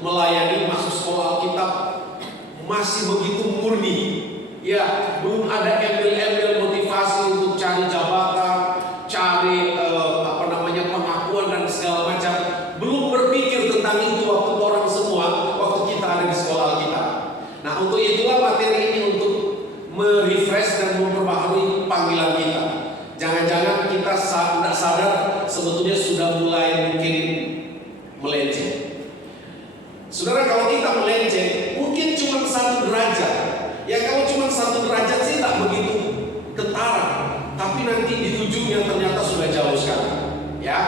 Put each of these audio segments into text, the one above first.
melayani, masuk sekolah Alkitab masih begitu murni. Ya, belum ada embel-embel motivasi untuk cari jabatan, cari pengakuan dan segala macam. Belum berpikir tentang itu waktu orang semua, waktu kita ada di sekolah Alkitab. Nah, untuk itulah materi ini untuk merefresh dan memperbaharui panggilan kita. Jangan-jangan kita tidak sadar sebetulnya sudah mulai mungkin melenceng. Saudara, kalau kita melenceng, mungkin cuma 1 derajat. Ya kalau cuma 1 derajat sih tak begitu ketara, tapi nanti di ujungnya ternyata sudah jauh sekali. Ya,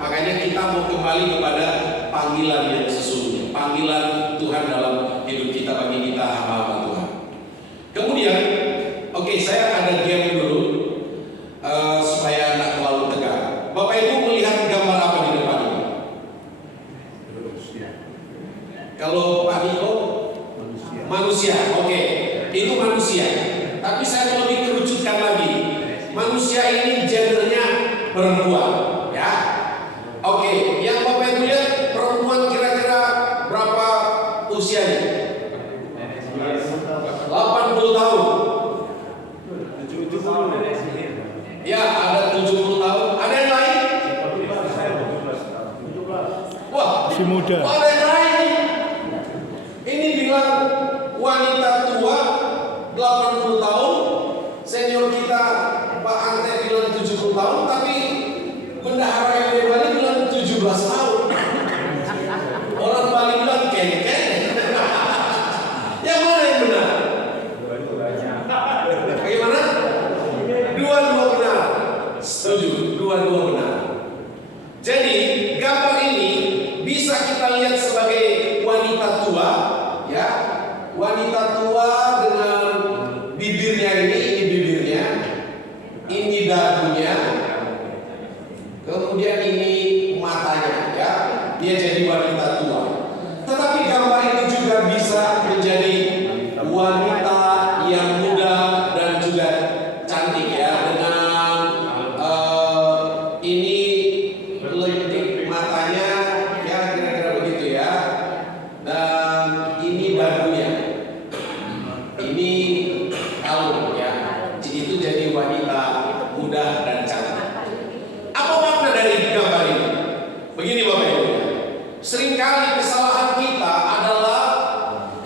makanya kita mau kembali kepada panggilan yang sesungguhnya, panggilan Tuhan dalam hidup kita, bagi kita hamba-hamba Tuhan. Kemudian, oke, saya ada game dulu supaya tidak terlalu tegang. Bapak Ibu melihat gambar apa di depan ini? Kalau Pak Niko, manusia. Oke, itu manusia. Tapi saya lebih kerucutkan lagi. Manusia ini gendernya perempuan, ya. Oke, yang Bapak Ibu lihat perempuan kira-kira berapa usianya? 80 tahun. Ya, ada 70 tahun. Ada yang lain? Wah, masih muda. Ada yang lain. Ini bilang wanita tua 80 tahun. Senior kita Pak Ante bilang 70 tahun, tapi bendahara yang dari Bali bilang 17 tahun. Orang Bali bilang ken-ken. Yang mana yang benar? Bagaimana? Dua-dua benar. Setuju, dua-dua benar. Jadi gambar ini bisa kita lihat sebagai wanita tua, ya, wanita tua dengan bibirnya ini bibirnya, ini dagunya, kemudian ini matanya, ya, dia jadi wanita tua. Tetapi gambar ini juga bisa menjadi wanita yang muda dan juga cantik, ya, dengan ini lentik matanya, ya, kira-kira begitu, ya, dan ini dagunya, ini kalung, ya, itu jadi wanita muda dan cantik. Apa makna dari gambar ini? Begini Bapak Ibu, seringkali kesalahan kita adalah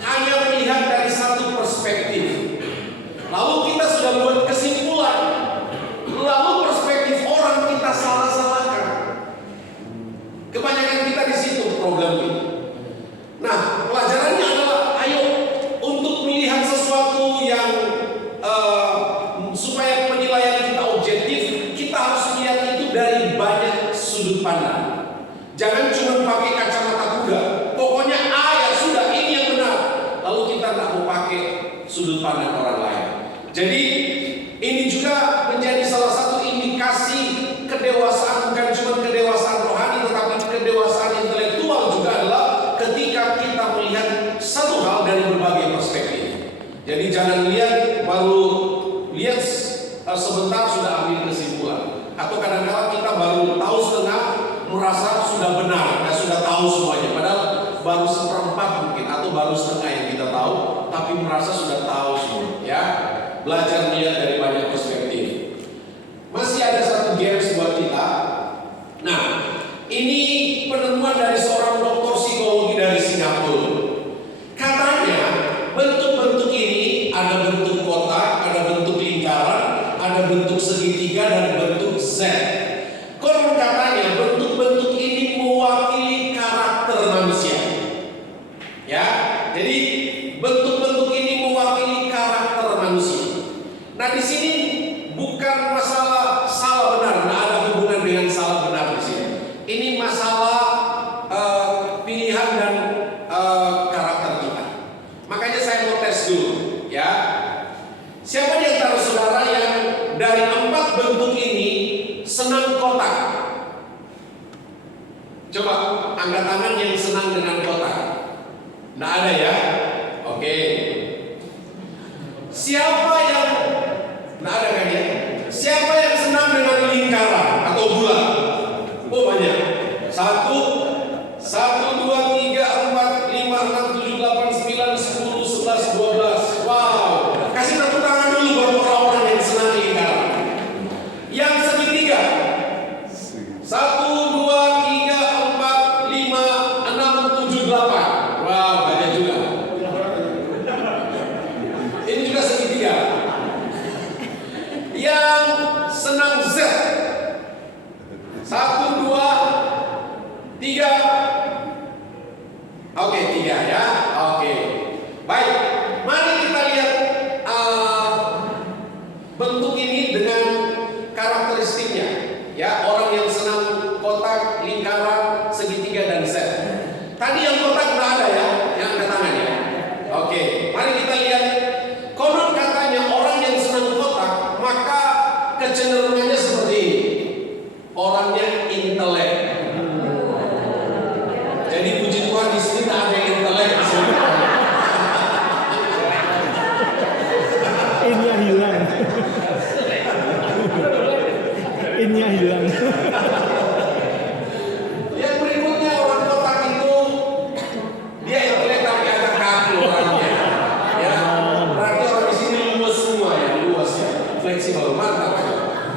hanya melihat dari satu perspektif, lalu kita sudah buat kesimpulan, lalu perspektif orang kita salah-salahkan. Kebanyakan kita di situ problemnya. Nah, pelajarannya adalah ayo untuk melihat sesuatu yang supaya penilaian kita objektif, kita harus melihat itu dari banyak sudut pandang. Jangan cuma pakai kacamata kuda. Pokoknya ya sudah, ini yang benar. Lalu kita tidak mau pakai sudut pandang orang lain. Jadi ini juga menjadi salah satu indikasi kedewasaan, bukan cuma kedewasaan rohani, tetapi kedewasaan intelektual juga adalah ketika kita melihat satu hal dari berbagai perspektif. Jadi jangan lihat baru lihat sebentar sudah ambil kesimpulan, atau kadang-kadang kita baru tahu setengah merasa sudah benar, sudah tahu semuanya, padahal baru seperempat mungkin, atau baru setengah yang kita tahu, tapi merasa sudah tahu semua, ya. Belajar melihat dari banyak perspektif. Masih ada satu games buat kita. Nah, ini penemuan dari seorang doktor psikologi dari Singapura. Katanya bentuk-bentuk ini ada bentuk kotak, ada bentuk lingkaran, ada bentuk segitiga dan bentuk Z. Konon katanya bentuk-bentuk ini mewakili karakter manusia. Ya, jadi bentuk-bentuk ini mewakili karakter manusia. Nah, di sini bukan masalah salah benar, tidak ada hubungan dengan salah benar di sini. Ini masalah pilihan dan karakter kita. Makanya saya mau tes dulu, ya. Siapa di antara saudara yang dari 4 bentuk ini senang kotak? Coba angkat tangan yang senang dengan kotak. Nggak ada, ya? Oke. Siapa yang nggak ada kan, ya? Siapa yang senang dengan lingkaran atau bulat? Oh, banyak. 1, 2, 3, 4, 5, Oke, 3 ya. Oke. Baik, mari kita lihat bentuk ini dengan karakteristiknya. Ya, orang yang senang kotak, lingkaran, segitiga dan set. Tadi yang kotak udah ada ya, yang angkat tangan ya. Oke, mari kita lihat. Konon katanya orang yang senang kotak, maka kecenderungannya seperti ini. Orangnya intelek. Jadi puji Tuhan di sini tak ada yang intelek di sini. Innya hilang. Innya hilang. Yang berikutnya orang kotak itu dia intelek tapi agak kaku orangnya. Ya, berarti orang di sini luas semua ya, luas ya, fleksibel, mantap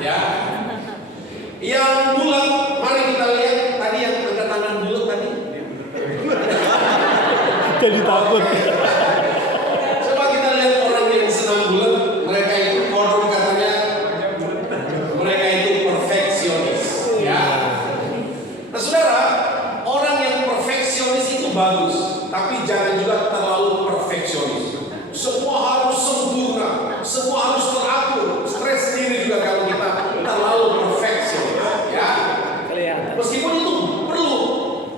ya. Yang bulat, mari kita lihat tadi yang angkat tangan bulat tadi. Jadi takut. Coba kita lihat orang yang senang bulat, mereka itu konon katanya mereka itu perfeksionis, ya. Nah, saudara, orang yang perfeksionis itu bagus, tapi jangan juga terlalu perfeksionis. Semua harus sempurna, semua harus teratur. Stres sendiri juga kalau kita terlalu perfeksionis, ya. Meskipun itu perlu,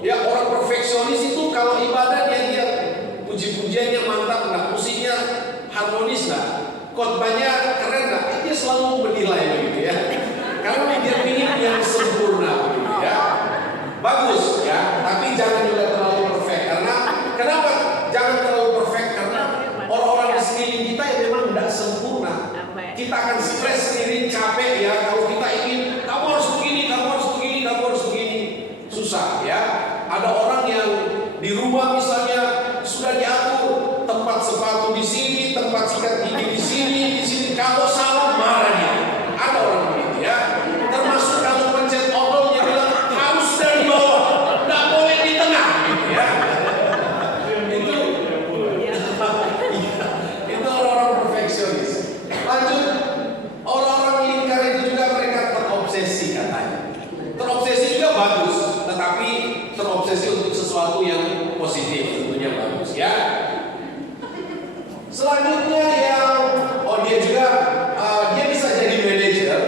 ya, orang perfeksionis itu kalau ibadah dia puji-pujiannya mantap nggak, musiknya harmonis nggak, khotbahnya keren nggak, dia selalu menilai begitu ya. Karena dia ingin yang sempurna begitu ya. Bagus ya, tapi jangan juga terlalu perfect. Karena kenapa jangan terlalu perfect? Karena orang-orang di sekeliling kita yang memang tidak sempurna. Kita akan stres sendiri, capek ya kalau kita ingin kamu harus begini, kamu harus begini, kamu harus begini. Susah ya. Ada orang yang di rumah misalnya sudah diatur tempat sepatu di sini, tempat sikat gigi di sini, di sini. Kalau salah marah dia. Ada orang begitu ya. Termasuk kalau pencet odol dia bilang harus dari bawah, nggak boleh di tengah, gitu ya. Itu orang-orang perfeksionis. Lanjut, orang-orang lingkar itu juga mereka terobsesi katanya. Terobsesi juga bagus, tetapi terobsesi untuk sesuatu yang positif tentunya bagus ya. Selanjutnya yang dia juga dia bisa jadi manajer,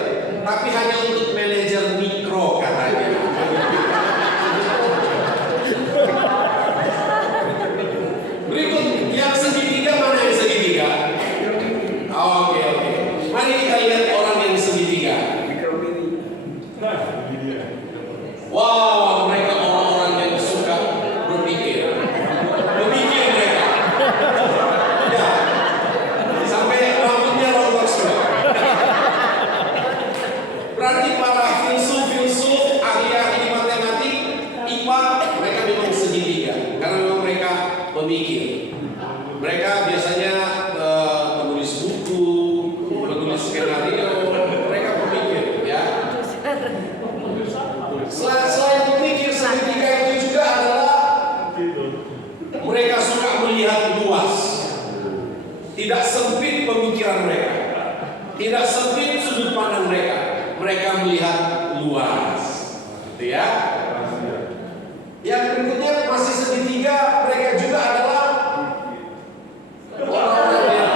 tapi hanya untuk manajer mikro katanya. Berikut yang segitiga, mana yang segitiga? Oke. Mari kita lihat orang yang segitiga. Wow, mereka orang-orang yang suka berpikir mereka. Ya, sampai rambutnya rontok semua. Berarti para filsuf, ahli-ahli matematik, IPA, mereka memang segitiga. Karena memang mereka pemikir. Mereka biasanya menulis buku, menulis skenario, mereka pemikir, ya. Selain pemikir, segitiga itu juga adalah mereka suka melihat luas. Tidak sempit pemikiran mereka, tidak sempit sudut pandang mereka. Mereka melihat luas, gitu ya. Yang berikutnya masih segitiga, mereka juga adalah orang-orang yang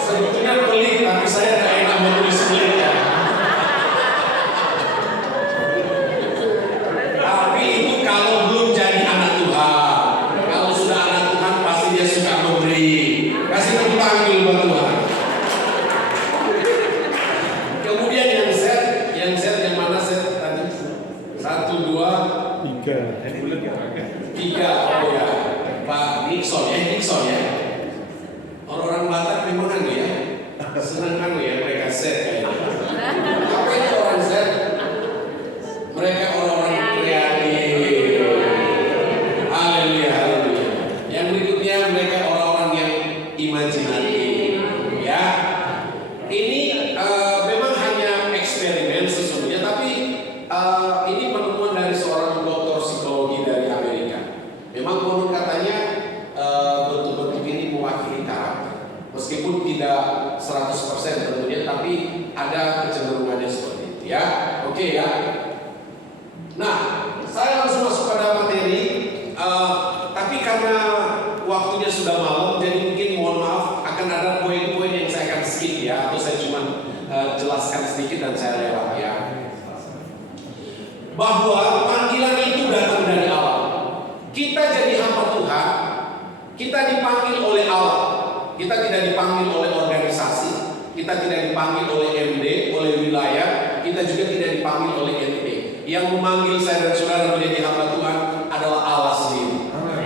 sebetulnya pelit, tapi saya tidak enak menulis pelit ya. Tapi itu kalau belum jadi anak Tuhan. Kalau sudah anak Tuhan pasti dia suka memberi. Kasih tepuk tangan dulu buat Tuhan. Kemudian yang mana set tadi? 1, 2, 3. Oh ya, Pak Nixon ya. Orang-orang Batak memang anu ya, senang anu ya mereka set kayaknya. Apa itu orang set? Mereka orang-orang kreatif. Haleluya. Yang berikutnya mereka orang-orang yang imajinatif. Ya, ini memang hanya eksperimen sesungguhnya, tapi ini penemuan dari seorang dokter psikologi dari Amerika. Memang konon katanya bentuk-bentuk ini mewakili karakter. Meskipun tidak 100% tentunya, tapi ada kecenderungannya seperti itu ya. Oke ya. Nah, saya langsung masuk pada materi. Tapi karena waktunya sudah malam, jadi mungkin mohon maaf akan ada poin-poin yang saya akan skip ya, atau saya cuma jelaskan sedikit dan saya lewat ya. Bahwa panggilan itu datang dari Allah. Kita jadi hamba Tuhan, kita dipanggil oleh Allah. Kita tidak dipanggil oleh organisasi, kita tidak dipanggil oleh MD, oleh wilayah, kita juga tidak dipanggil oleh NP. Yang memanggil saya dan saudara menjadi hamba Tuhan adalah Allah sendiri.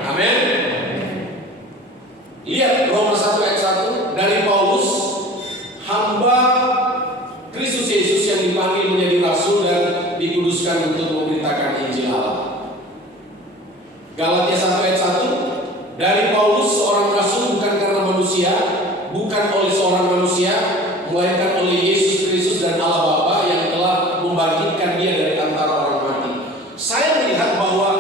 Amin. Lihat Roma 1 ayat 1 dari Paulus, hamba Kristus Yesus yang dipanggil menjadi rasul dan dikuduskan untuk memberitakan Injil Allah. Galatia 1 ayat 1 dari Paulus, seorang rasul bukan karena manusia, bukan oleh seorang manusia, melainkan oleh Yesus Kristus dan Allah Bapa yang telah membangkitkan dia dari antara orang mati. Saya melihat bahwa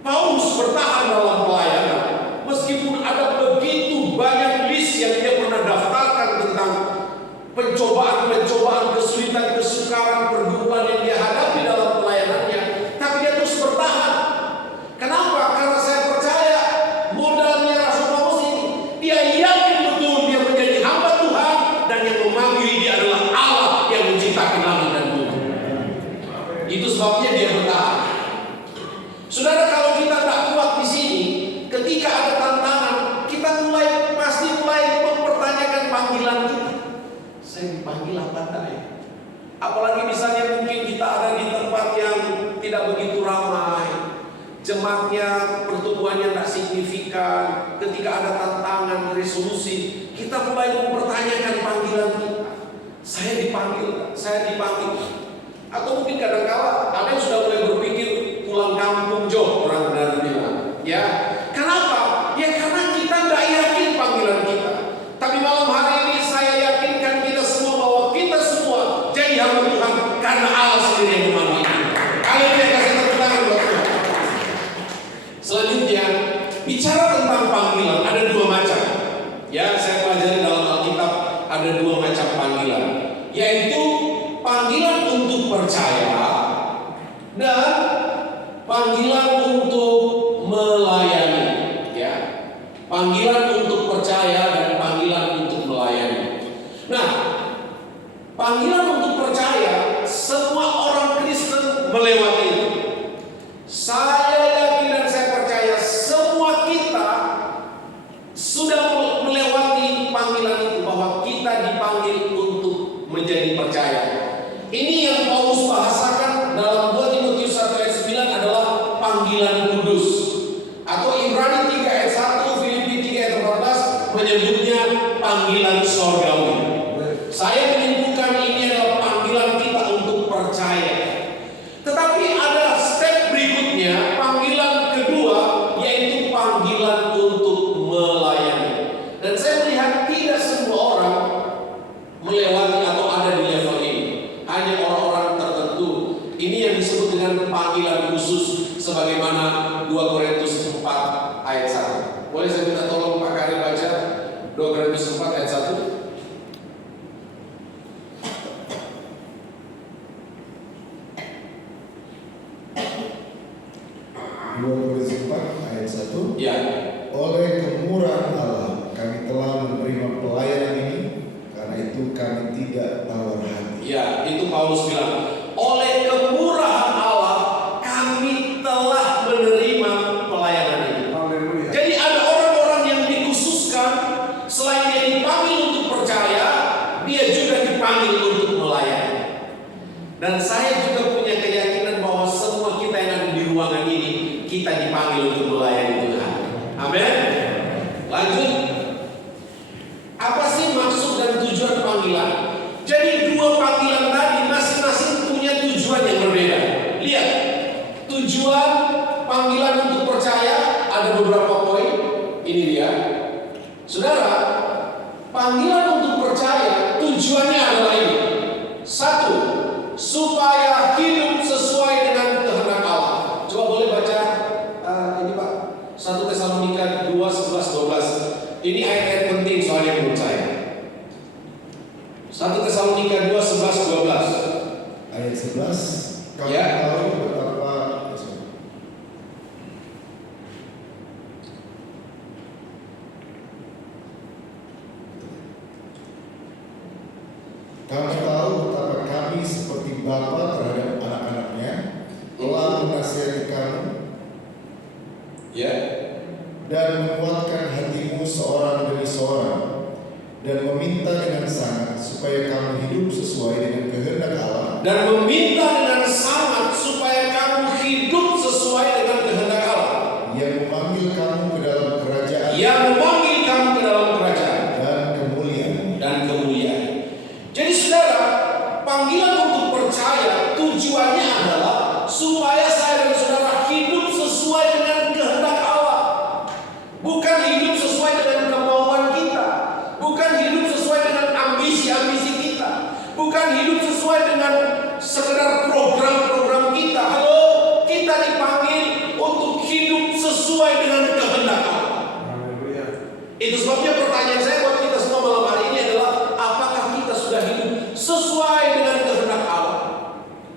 Paulus bertahan dalam pelayanan meskipun ada begitu banyak list yang dia pernah daftarkan tentang pencobaan-pencobaan, kesulitan, kesukaran, pergumulan yang dia hadapi dalam pelayanannya, tapi dia terus bertahan. Kenapa? Karena saya percaya modalnya Rasul Paulus ini, dia yakin betul dia menjadi hamba Tuhan dan yang memanggil dia adalah Allah yang menciptakan langit dan bumi. Itu sebabnya dia bertahan. Saudara, kalau kita tak kuat di sini, ketika ada tantangan, kita pasti mulai mempertanyakan panggilan kita. Saya dipanggil apa enggak ya? Apalagi misalnya mungkin kita ada di tempat yang tidak begitu ramai, jemaatnya pertumbuhannya tidak signifikan. Ketika ada tantangan, resolusi, kita mulai mempertanyakan panggilan kita. Saya dipanggil. Atau mungkin kadang-kala ada yang sudah mulai berpikir pulang kampung jauh, orang benar bilang. Ya, kenapa? Ya karena kita tidak yakin panggilan kita. Tapi malam hari ini saya yakinkan kita semua bahwa kita semua jadi hamba Tuhan karena Allah sendiri yang memanggil kita. Kalian yang kasih tepuk tangan buat Tuhan. Selanjutnya, bicara tentang panggilan ada dua macam. Ya, saya pelajari dalam Alkitab ada dua macam panggilan, yaitu panggilan untuk percaya dan panggilan untuk melayani. Ya, panggilan untuk percaya dan panggilan untuk melayani. Nah, panggilan untuk percaya semua orang Kristen melewati itu. Saya yakin dan saya percaya semua kita sudah melewati panggilan itu, bahwa kita dipanggil untuk menjadi percaya. Ini yang Paulus bahasakan dalam 2 Timotius 1 ayat 9 adalah panggilan kudus, atau Ibrani 3 ayat 1, Filipi 3 ayat 14 menyebutnya panggilan surgawi. Saya menyimpulkan ini adalah panggilan kita untuk percaya. Tetapi ada step berikutnya, panggilan kedua, yaitu panggilan untuk melayani. Dan saya melihat tidak semua orang melewati atau ada di level ini. Hanya orang-orang tertentu. Ini yang disebut dengan panggilan khusus, sebagaimana 2 Korintus 4 ayat 1. Boleh saya minta tolong Pak Kari baca 2 Korintus 4 ayat 1? 2 Korintus 4 ayat 1. Ya. Oleh kemurahan Allah kami telah menerima pelayanan ini, karena itu kami tidak tawar hati. Ya, itu Paulus bilang, oleh kemurahan Allah kami telah menerima pelayanan ini. Haleluya. Jadi ada orang-orang yang dikhususkan, selain dia dipanggil untuk percaya, dia juga dipanggil untuk melayani. Dan saya juga punya keyakinan bahwa semua kita yang ada di ruangan ini, kita dipanggil untuk melayani Tuhan. Amin. Lanjut. Apa sih maksud dan tujuan panggilan? Jadi dua panggilan tadi masing-masing punya tujuan yang berbeda. Lihat, tujuan panggilan untuk percaya ada beberapa poin. Ini dia. Saudara, panggilan untuk percaya tujuannya adalah ini. 1, supaya hidup sesuai dengan kehendak Allah. Coba boleh baca ini Pak, 1 Tesalonika 2:11-12. Ini ayat-ayat penting soalnya menurut saya. 1 Tesalonika 2, 11, 12. Ayat 11. Kamu Ya. tahu betapa kamu tahu betapa kami seperti bapa terhadap anak-anaknya telah menasihati kamu Ya. dan menguatkan hatimu seorang demi seorang dan meminta dengan sangat supaya kamu hidup sesuai dengan kehendak Allah Dan meminta dengan sangat supaya kamu hidup sesuai dengan kehendak Allah yang memanggil kamu ke dalam kerajaan yang memanggil kamu ke dalam kerajaan dan kemuliaan. dan kemuliaan. Jadi saudara, panggilan untuk percaya tujuannya adalah supaya saya dan saudara hidup sesuai dengan kehendak Allah. Bukan hidup sesuai dengan kemauan kita. Bukan hidup sesuai dengan ambisi-ambisi kita. Bukan hidup sesuai dengan sekedar program-program kita. Halo, kita dipanggil untuk hidup sesuai dengan kehendak Allah. Itu sebabnya pertanyaan saya buat kita semua malam hari ini adalah apakah kita sudah hidup sesuai dengan kehendak Allah?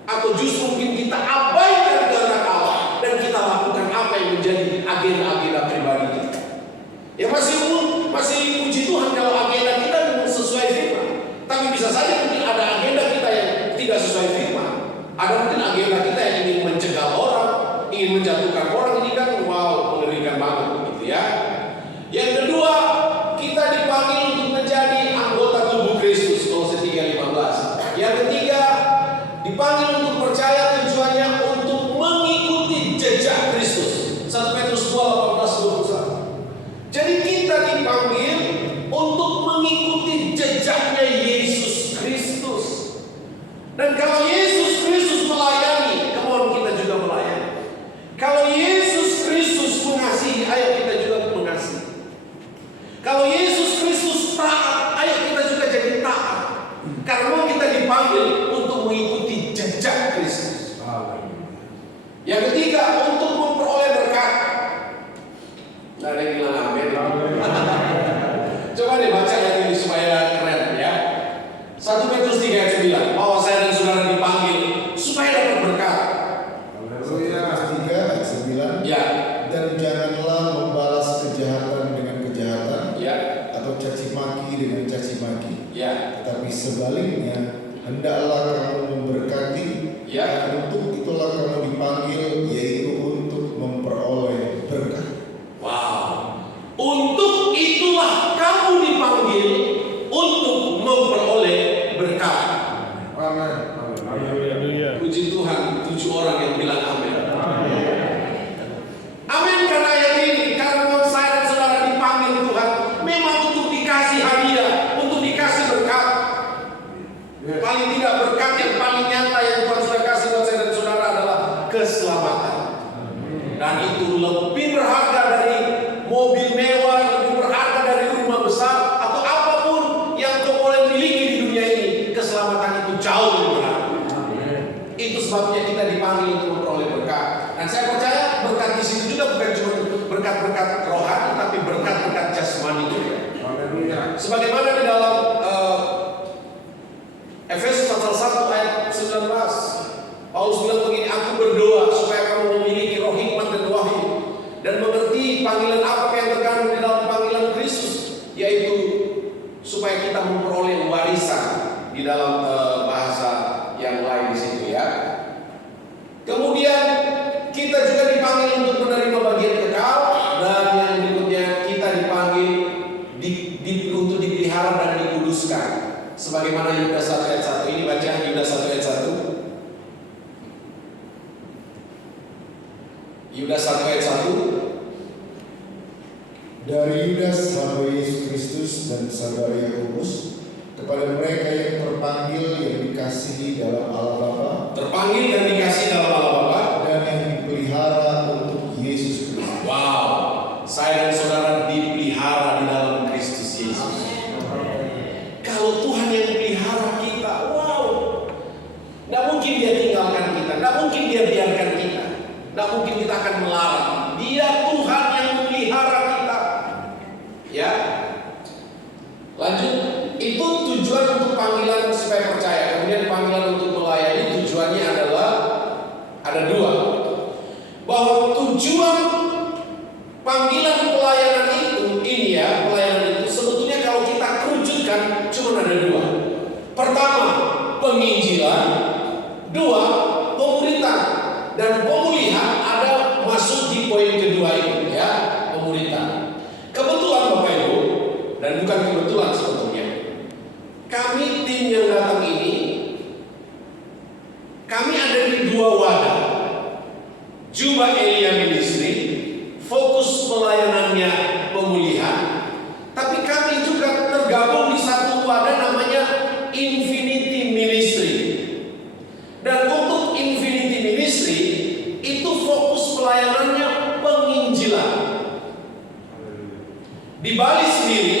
Atau justru mungkin kita abaikan kehendak Allah dan kita lakukan apa yang menjadi agenda-agenda pribadi kita? Ya masih puji Tuhan kalau agenda kita memang sesuai firman. Tapi bisa saja mungkin ada agenda kita yang tidak sesuai firman. Ada mungkin agenda kita yang ingin mencegah orang, ingin menjatuhkan orang. Ini kan mengerikan banget gitu ya. Yang kedua, kita dipanggil untuk menjadi anggota tubuh Kristus, Kolose 3:15. Yang ketiga, dipanggil untuk percaya tujuannya untuk mengikuti jejak Kristus. 1 Petrus 2:18-21. Jadi kita dipanggil untuk mengikuti jejaknya Yesus Kristus. Dan kalau Yesus Kristus melayani, come on, kita juga melayani. Kalau Yesus Kristus mengasihi, ayo kita juga mengasihi. Kalau Yesus Kristus taat, ayo kita juga jadi taat. Karena kita dipanggil untuk mengikuti jejak Kristus. Yang ketiga, untuk memperoleh berkat. Nah, ada yang bilang amin. Coba deh baca yang ini supaya keren ya. 1 Petrus 3:9. Bahwa saya dan saudara dipanggil supaya dapat berkat. Ayat 3:9. Ya. Dan janganlah membalas kejahatan dengan kejahatan Ya. atau caci maki dengan caci maki. Ya. Tetapi sebaliknya hendaklah kamu memberkati. Ya. Dan untuk itulah kamu dipanggil, yaitu untuk memperoleh berkat. Wow. Untuk itulah kamu dipanggil untuk memperoleh berkat. Amin. Haleluya. Puji Tuhan, 7 orang yang bilang amin. Amin karena ayat ini, karena saya dan saudara dipanggil Tuhan memang untuk dikasih hadiah, untuk dikasih berkat. Paling tidak berkat yang paling nyata yang Tuhan sudah kasih buat saya dan saudara adalah keselamatan. Dan itu lebih berharga dari mobil mewah, lebih berharga dari rumah besar atau apapun yang kau boleh miliki di dunia ini. Keselamatan itu jauh lebih berharga. Itu sebabnya kita dipanggil untuk memperoleh berkat. Dan saya percaya berkat di situ juga bukan cuma berkat-berkat rohani, tapi berkat-berkat jasmani juga. Sebagaimana di dalam Efesus pasal 1 ayat 19, Paulus bilang begini, aku berdoa supaya kamu memiliki roh hikmat dan wahyu dan mengerti panggilan apa yang terkandung di dalam panggilan Kristus, yaitu supaya kita memperoleh warisan di dalam bahasa yang lain di situ ya. Kemudian kita juga dipanggil untuk menerima bagian kekal, dan yang berikutnya kita dipanggil untuk dipelihara dan dikuduskan. Sebagaimana Yudas 1 ayat 1 ini, baca Yudas 1 ayat 1. Yudas 1 ayat 1. Dari Yudas hamba Yesus Kristus dan saudara Yakobus, kepada mereka yang terpanggil, yang dikasihi dalam Allah Bapa, Terpanggil dan dikasih dalam Allah Bapa, dan yang dipelihara untuk Yesus Kristus. wow, saya dan saudara dipelihara di dalam Kristus Yesus. Kalau Tuhan yang pelihara kita, wow, tidak mungkin Dia tinggalkan kita, tidak mungkin Dia biarkan kita, tidak mungkin kita akan melarang. Dia Tuhan yang memelihara kita. Ya, lanjut. Itu tujuan untuk panggilan supaya percaya, kemudian panggilan untuk melayani. Tujuannya adalah ada dua. Bahwa tujuan panggilan pelayanan pelayanan itu sebetulnya kalau kita kerucutkan cuma ada dua. Pertama, penginjilan. Dua, pemuritan. Dan pemulihan ada masuk di poin kedua ini, ya, pemuritan. Kebetulan Bapak Ibu, dan bukan kebetulan sebetulnya, kami tim yang datang ini, kami ada di dua wadah. Juba Elia Ministry, fokus pelayanannya pemulihan, tapi kami juga tergabung di satu wadah namanya Infinity Ministry. Dan untuk Infinity Ministry itu fokus pelayanannya penginjilan. Di Bali sendiri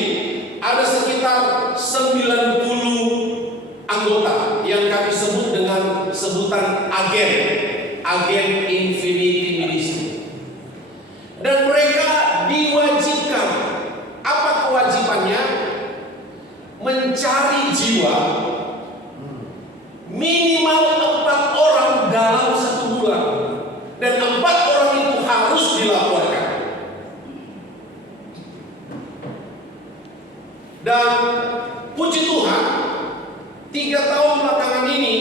ada sekitar 90 anggota yang kami sebut dengan sebutan agen Infinity Ministry. Dan mereka diwajibkan, apa kewajibannya? Mencari jiwa minimal 4 orang dalam 1 bulan. Dan 4 orang itu harus dilaporkan. Dan puji Tuhan, 3 tahun belakangan ini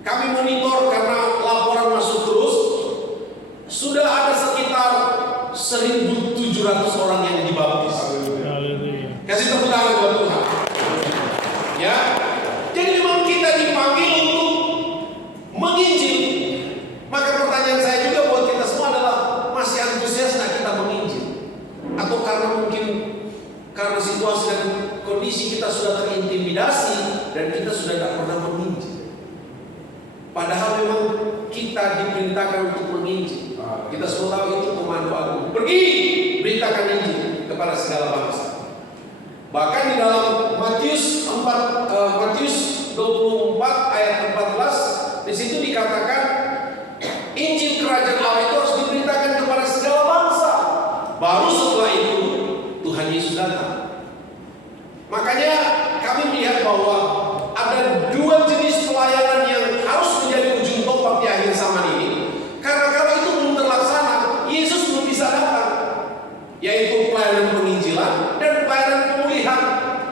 kami monitor karena laporan masuk terus. Sudah ada sekitar 1.700 orang yang dibaptis. Kasih tepuk tangan buat Tuhan. Ya, jadi memang kita dipanggil untuk menginjil. Maka pertanyaan saya juga buat kita semua adalah, masih antusias nggak kita menginjil? Atau karena situasi dan kondisi kita sudah terintimidasi dan kita sudah tidak pernah menginjil? Padahal memang kita diperintahkan untuk menginjil. Kita semua tahu itu komando agung. Pergi, beritakan Injil kepada segala bangsa. Bahkan di dalam Matius 24 ayat 14, di situ dikatakan Injil kerajaan Allah itu harus diberitakan kepada segala bangsa. Baru setelah itu Tuhan Yesus datang. Makanya kami melihat bahwa ada 2 jenis pelayanan yang harus menjadi ujung tombak di akhir zaman ini. Karena kalau itu belum terlaksana, Yesus belum bisa datang, yaitu pelayanan penginjilan dan pelayanan pemulihan.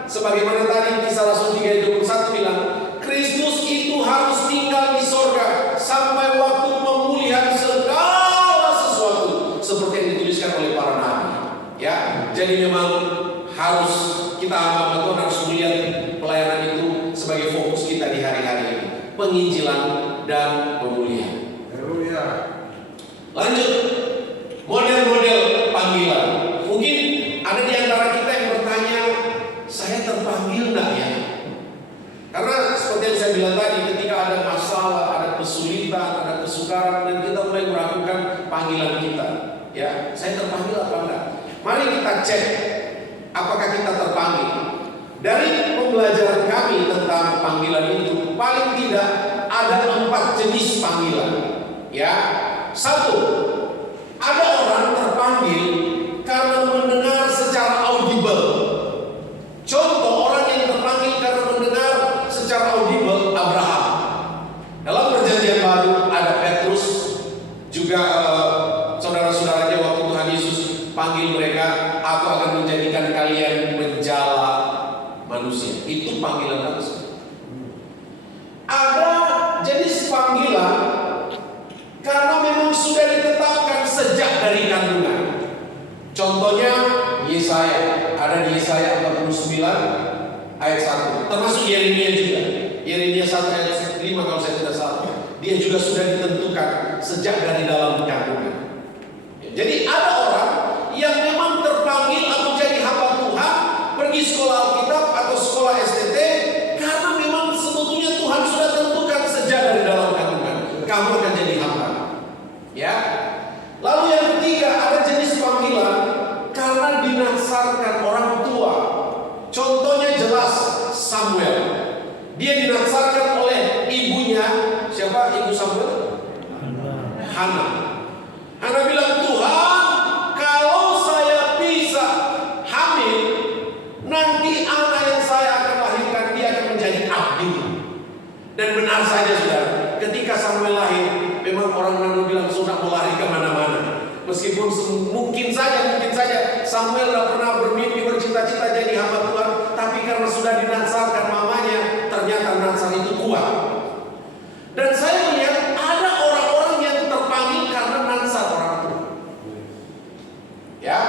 Sebagaimana tadi Kisah Rasul 3:21 bilang, Kristus itu harus tinggal di sorga sampai waktu pemulihan segala sesuatu, seperti yang dituliskan oleh para nabi. Ya, jadi memang harus kita hamba Tuhan harus melihat pelayanan itu sebagai fokus kita di hari-hari ini, penginjilan dan pemulihan. Lanjut, model-model panggilan. Mungkin ada di antara kita yang bertanya, saya terpanggil enggak ya? Karena seperti yang saya bilang tadi, ketika ada masalah, ada kesulitan, ada kesukaran, dan kita mulai meragukan panggilan kita. Ya, saya terpanggil apa enggak? Mari kita cek apakah kita terpanggil. Dari pembelajaran kami tentang panggilan itu, paling tidak ada 4 jenis panggilan. Ya, 1, ada orang terpanggil karena mendengar secara audible. Contoh orang yang terpanggil karena mendengar secara audible, Abraham. Dalam perjanjian baru ada Petrus, juga saudara-saudaranya waktu Tuhan Yesus panggil mereka, aku akan menjadikan kalian menjala manusia. Itu panggilan manusia. Ada jenis panggilan karena memang sudah ditetapkan sejak dari kandungan. Contohnya Yesaya, ada di Yesaya 49 ayat 1, termasuk Yeremia juga. Yeremia 1 ayat 5 kalau saya tidak salah. Dia juga sudah ditentukan sejak dari dalam kandungan. Jadi ada orang yang memang terpanggil atau jadi hamba Tuhan, pergi sekolah Alkitab atau sekolah STT, karena memang sebetulnya Tuhan sudah tentukan sejak dari dalam kandungan, kamu akan jadi hamba. Ya. Lalu yang ketiga, ada jenis panggilan karena dinaksarkan orang tua. Contohnya jelas Samuel. Dia dinaksarkan oleh ibunya. Siapa ibu Samuel? Hana. Hana bilang, Tuhan, kalau saya bisa hamil, nanti anak yang saya akan lahirkan dia akan gitu. Dan benar saja saudara, ketika Samuel lahir, memang orang bilang sudah melari kemana-mana. Meskipun mungkin saja Samuel tidak pernah bermimpi bercita-cita jadi hamba Tuhan, tapi karena sudah dinansarkan mamanya, ternyata nansar itu kuat. Dan saya melihat ada orang-orang yang terpanggil karena nansar orang tua. Ya.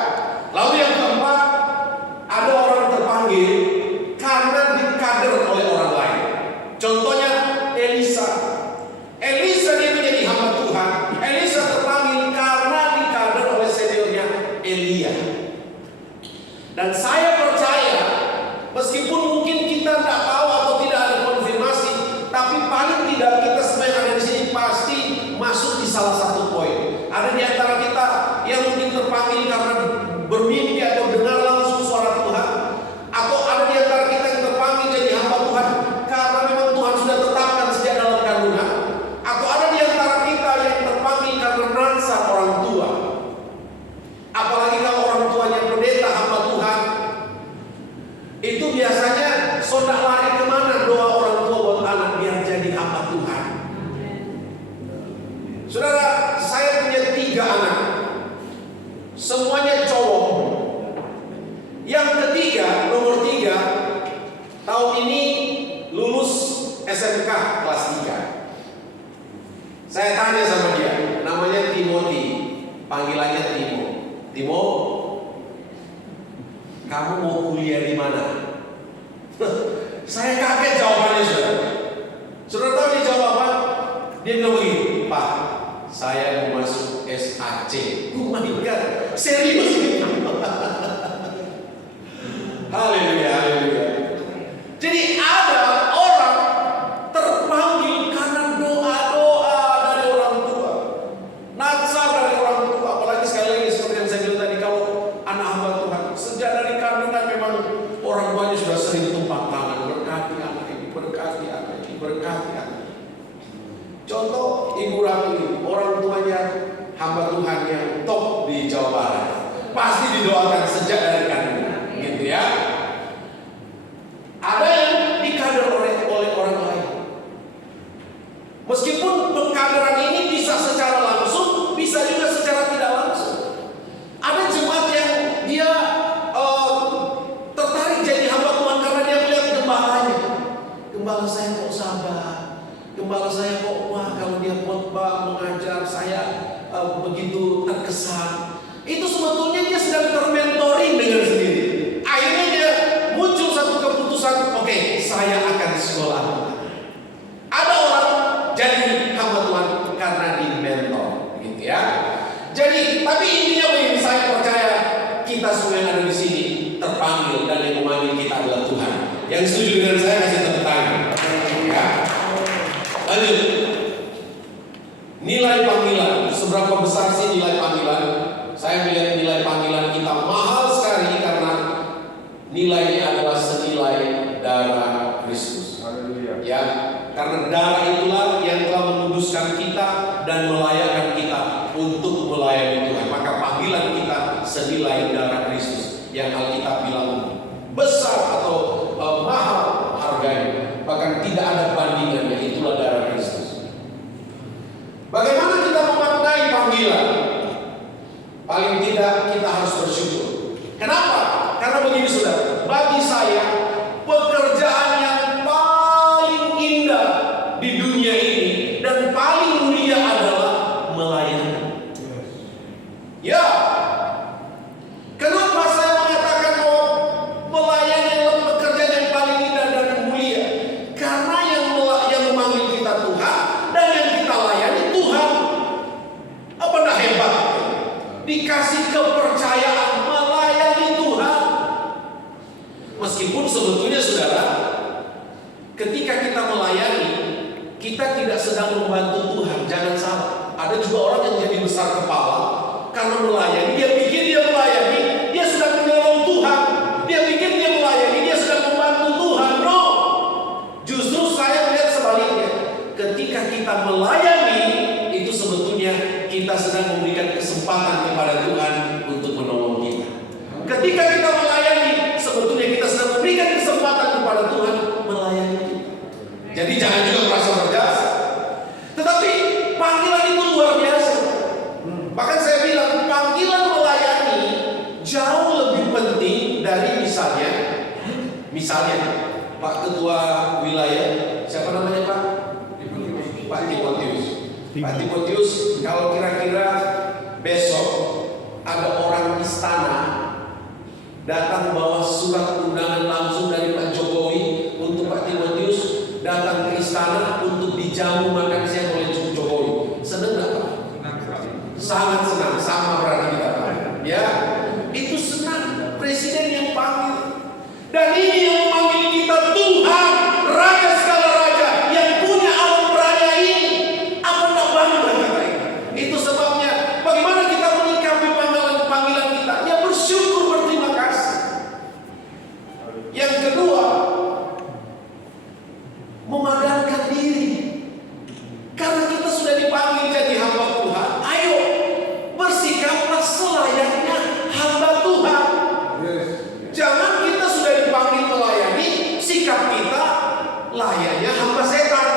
Lalu yang keempat, ada orang terpanggil karena dikader oleh orang lain. Contohnya Elisa. Elisa dia menjadi hamba Tuhan. Elisa terpanggil karena dikader oleh seniornya Elia. Dan saya percaya, meskipun mungkin kita tidak tahu atau tidak ada konfirmasi, tapi paling tidak kita semua yang ada di sini pasti masuk di salah satu poin. Ada di antara kita yang mungkin terpanggil karena bermimpi atau dengar langsung suara Tuhan, atau ada di antara kita yang terpanggil jadi hamba Tuhan karena memang Tuhan sudah tetapkan sejak dalam kandungan, atau ada di antara kita yang terpanggil karena nansar orang tua. Apalagi kalau orang tuanya pendeta hamba Tuhan, itu biasanya sondak lari kemana doa orang tua buat anak biar jadi hamba Tuhan. Saudara, saya punya 3 anak, semuanya cowok. Yang ketiga, nomor 3, tahun ini lulus SMK kelas 3. Saya tanya sama dia, namanya Timothy, panggilannya Timo. Timo, kamu mau kuliah di mana? Saya kaget jawabannya, saudara. Saudara tahu dia jawab apa? Dia bilang begini, Pak, saya mau masuk SAC. Oh my God, serius ini? Haleluya, haleluya. Jadi ada orang terpanggil karena doa-doa dari orang tua, nansar dari orang tua. Apalagi sekali lagi seperti yang saya bilang tadi, kalau anak hamba Tuhan sejak dari kandungan memang orang tuanya sudah sering tumpang tangan, berkati anak ini, berkati anak ini, berkati anak ini. Contoh Ibu Ratu, orang tuanya hamba Tuhan yang top di Jawa Barat, pasti didoakan sejak dari kandungan, gitu ya. Ada yang dikader oleh orang lain. Meskipun pengkaderan ini bisa secara langsung, bisa juga secara tidak langsung. Ada jemaat yang dia tertarik jadi hamba Tuhan karena dia melihat gembalanya. Gembala saya kok sabar, gembala saya kok wah kalau dia khotbah mengajar saya begitu terkesan. Itu sebetulnya dia sedang termentoring dengan sendiri. Akhirnya dia muncul satu keputusan, oke, saya akan sekolah. Ada orang jadi hamba Tuhan karena di mentor, gitu ya. Jadi, tapi intinya begini, saya percaya kita semua yang ada di sini terpanggil dan yang memanggil kita adalah Tuhan. Yang setuju dengan saya kasih tepuk tangan. Ya. Lanjut. Nilai panggilan, seberapa besar sih nilai panggilan? Saya melihat nilai panggilan kita mahal sekali karena nilainya adalah senilai darah Kristus. Ya, karena darah itulah yang telah menguduskan kita dan melayakkan kita untuk melayani Tuhan. Maka panggilan kita senilai darah Kristus yang Alkitab bilang besar atau mahal harganya. Bahkan tidak ada bandingannya, itulah darah Kristus. Bagaimana kita memaknai panggilan? Paling tidak kita harus bersyukur. Kenapa? Karena begini saudara, bagi saya pekerjaan yang paling indah di dunia ini dan paling mulia adalah melayani. Ya. Kenapa saya mengatakan bahwa melayani adalah pekerjaan yang paling indah dan mulia? Karena yang memanggil kita Tuhan dan yang kita layani Tuhan. Apa dah hebat? Dikasih kepercayaan melayani Tuhan. Meskipun sebetulnya saudara, ketika kita melayani, kita tidak sedang membantu Tuhan. Jangan salah. Ada juga orang yang jadi besar kepala karena melayani. Dia pikir dia melayani, dia sedang menolong Tuhan. Dia pikir dia melayani, dia sedang membantu Tuhan. No. Justru saya melihat sebaliknya. Ketika kita melayani, itu sebetulnya kita sedang memberikan kesempatan kepada Tuhan untuk menolong kita. Ketika kita melayani, sebetulnya kita sedang memberikan kesempatan kepada Tuhan melayani kita. Jadi jangan juga merasa berjasa. Tetapi panggilan itu luar biasa. Bahkan saya bilang panggilan melayani jauh lebih penting dari misalnya Pak Ketua Wilayah, siapa namanya Pak? Pak Timotius. Pak Timotius, kalau kira-kira besok ada orang istana datang bawa surat undangan langsung dari Pak Jokowi untuk Pak Timotius datang ke istana untuk dijamu makan siang oleh Jokowi, senang nggak Pak? Sangat senang, sama berarti kita Pak. Ya, itu senang. Presiden yang panggil, dan ini yang memanggil kita Tuhan, Raja segala raja, yang punya alam raya ini. Apa tak bangga kita ini? Itu sebabnya bagaimana kita menyikapi panggilan kita? Ya bersyukur, berterima kasih. Yang kedua, memadankan diri. Karena kita sudah dipanggil jadi hamba Tuhan, ayo bersikaplah selayaknya hamba Tuhan. Jangan kita sudah dipanggil melayani, sikap kita layaknya hamba setan.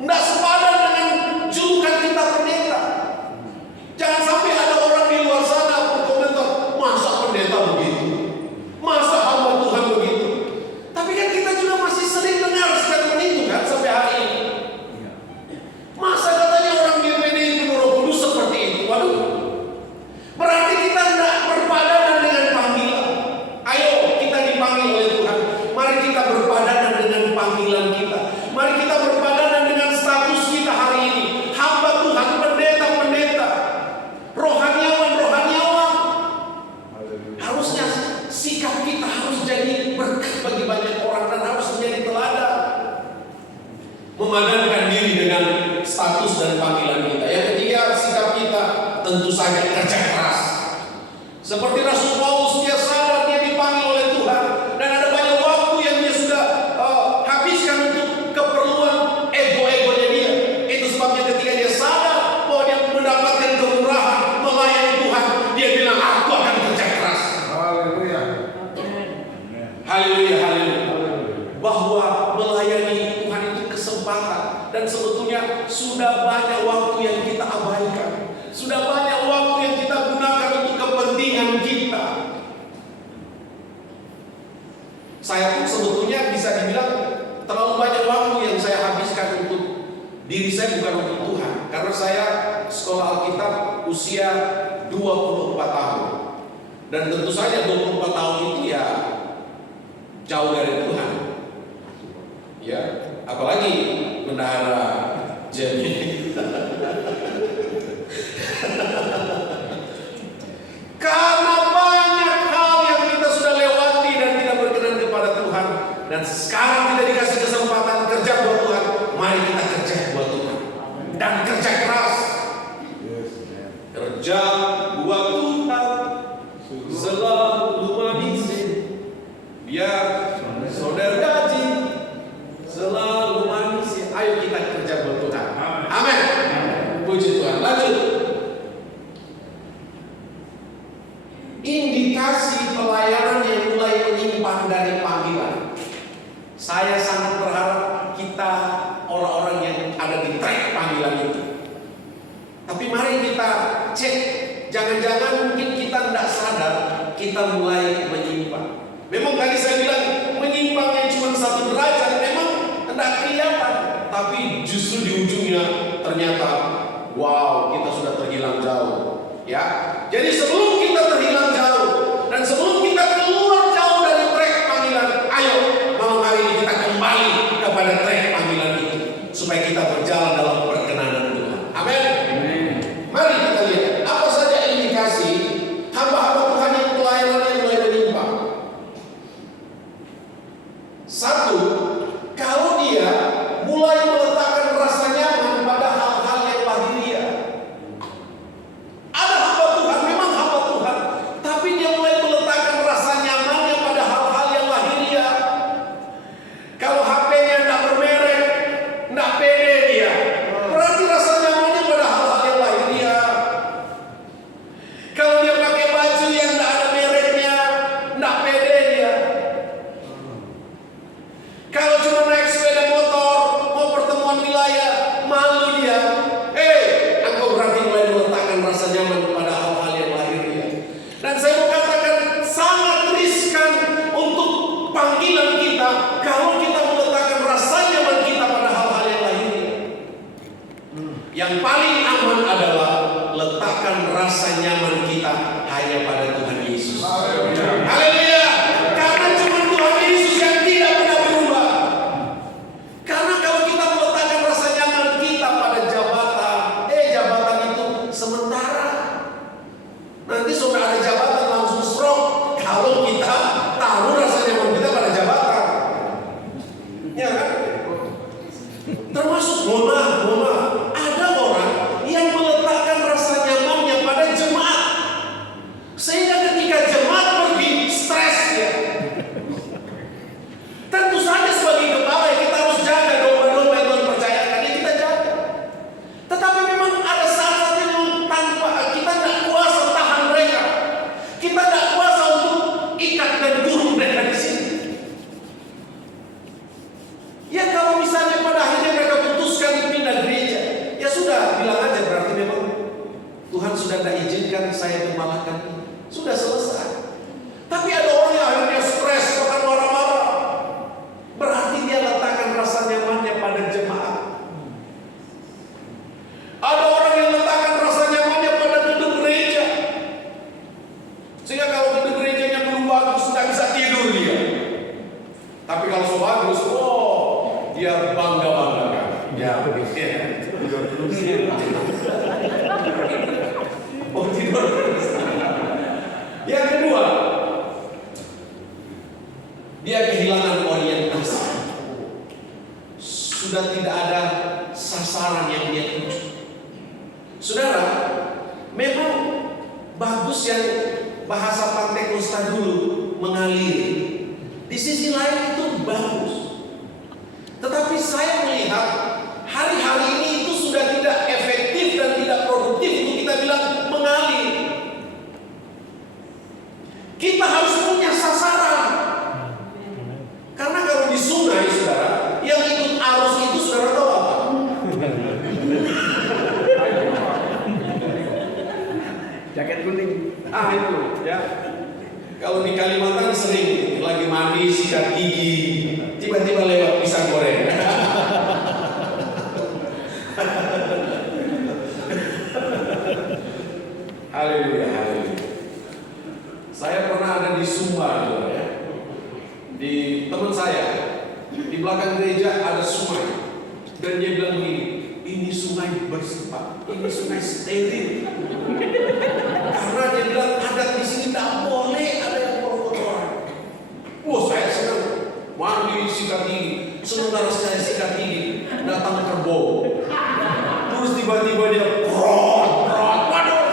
Tidak sepadan dengan julukan kita pendeta. Jangan sampai ada orang di luar sana berkomentar, masa pendeta begitu, masa hamba Tuhan begitu. Tapi kan kita juga masih sering dengar statement itu kan sampai hari ini. Masa katanya orang di PDI penuh Roh Kudus seperti itu? Waduh, berarti kita tidak berpadanan dengan panggilan. Ayo kita dipanggil oleh Tuhan, mari kita berpadanan dengan panggilan kita. Mari kita berpadanan dengan status kita hari ini, hamba Tuhan, pendeta-pendeta, rohaniawan. Harusnya sikap kita harus jadi berkat bagi banyak orang dan harus menjadi teladan. Memadankan diri dengan status dan panggilan kita. Yang ketiga, sikap kita tentu saja kerja keras. Seperti Rasul Paulus, dia sadar dia dipanggil oleh Tuhan dan ada banyak waktu yang dia sudah habiskan untuk keperluan ego-egonya dia. Itu sebabnya ketika dia sadar bahwa dia mendapatkan kemurahan melayani Tuhan, dia bilang, aku akan kerja keras. Haleluya. Haleluya, haleluya. Bahwa melayani Tuhan itu kesempatan, dan sebetulnya sudah banyak waktu yang kita abaikan. Sudah banyak waktu yang kita gunakan untuk kepentingan kita. Saya pun sebetulnya bisa dibilang terlalu banyak waktu yang saya habiskan untuk diri saya, bukan untuk Tuhan. Karena saya sekolah Alkitab usia 24 tahun. Dan tentu saja 24 tahun itu ya jauh dari Tuhan. Ya, apalagi bendahara Jamie. Karena banyak hal yang kita sudah lewati dan tidak berkenan kepada Tuhan, dan sekarang kita dikasih kesempatan kerja buat Tuhan, mari kita kerja buat Tuhan dan kerja keras. Kerja buat Tuhan selalu manis, biar saudara gaji selalu manis. Ayo kita kerja buat Tuhan. Amin. Puji Tuhan. Lanjut. Indikasi pelayanan yang mulai menyimpang dari panggilan. Saya sangat berharap kita orang-orang yang ada di track panggilan itu. Tapi mari kita cek, jangan-jangan mungkin kita tidak sadar kita mulai menyimpang. Memang tadi saya bilang menyimpangnya cuma 1 derajat, memang tidak kelihatan, tapi justru di ujungnya ternyata wow, kita sudah terhilang jauh. Ya, jadi sebelum kita terhilang jauh dan sebelum kita keluar jauh dari track panggilan, ayo malam hari ini kita kembali kepada track panggilan itu supaya kita berjalan dalam perkenanan Tuhan. Amin. Mari kita lihat apa saja indikasi hamba-hamba Tuhan yang pelayanannya mulai menyimpang. Yang paling aman adalah letakkan rasa nyaman kita hanya pada Tuhan Yesus. Haleluya. Karena cuma Tuhan Yesus yang tidak pernah berubah. Karena kalau kita meletakkan rasa nyaman kita pada jabatan itu sementara. Nanti sudah ada jabatan langsung stroke kalau kita taruh rasa nyaman kita pada jabatan. Ya kan? Termasuk mohon maaf, ada orang yang meletakkan rasa nyamannya pada jemaat, sehingga ketika jemaat pergi stres ya. Tentu saja sebagai kepala kita harus jaga domba-domba yang Tuhan percayakan, ya kita jaga. Tetapi memang ada saat-saat yang tanpa kita tidak kuasa tahan mereka, kita tidak kuasa untuk ikat dan gurung mereka di sini. Ya kalau misalnya pada akhirnya mereka putuskan pindah gereja, ya sudah, bilang aja berarti memang Tuhan sudah tidak izinkan saya bermalahkan. Sudah selesai. Tapi ada orang yang akhirnya stres, bahkan marah-marah. Berarti dia letakkan rasa nyamannya pada jemaat. Ada orang yang letakkan rasa nyamannya pada gedung gereja, sehingga kalau gedung gerejanya belum bagus, tidak bisa tidur dia. Tapi kalau so bagus, dia bangga-banggakan. Ya, tidur dulu sih. Tidur. Yang kedua, dia kehilangan orientasi. Sudah tidak ada sasaran yang dia tuju. Saudara, memang bagus yang bahasa Pantekosta dulu mengalir. Di sisi lain itu bagus. Tetapi saya melihat hari-hari ini itu sudah tidak efektif dan tidak produktif untuk kita bilang mengalir. Kita harus punya sasaran. Karena kalau di sungai, saudara, yang ikut arus itu saudara tahu apa? Jaket kuning. Itu ya. Kalau di Kalimantan sering lagi mandi sikat gigi, tiba-tiba lewat pisang goreng. Haleluya, haleluya. Saya pernah ada di Sumba, ya. Di teman saya, di belakang gereja ada sungai, dan dia bilang begini, ini sungai bersih Pak, ini sungai steril. Karena dia bilang adat di sini tidak boleh ada yang kotor. Wah, saya senang mandi sikat gigi. Sementara saya sikat gigi, datang kerbau. Terus tiba-tiba dia waduh.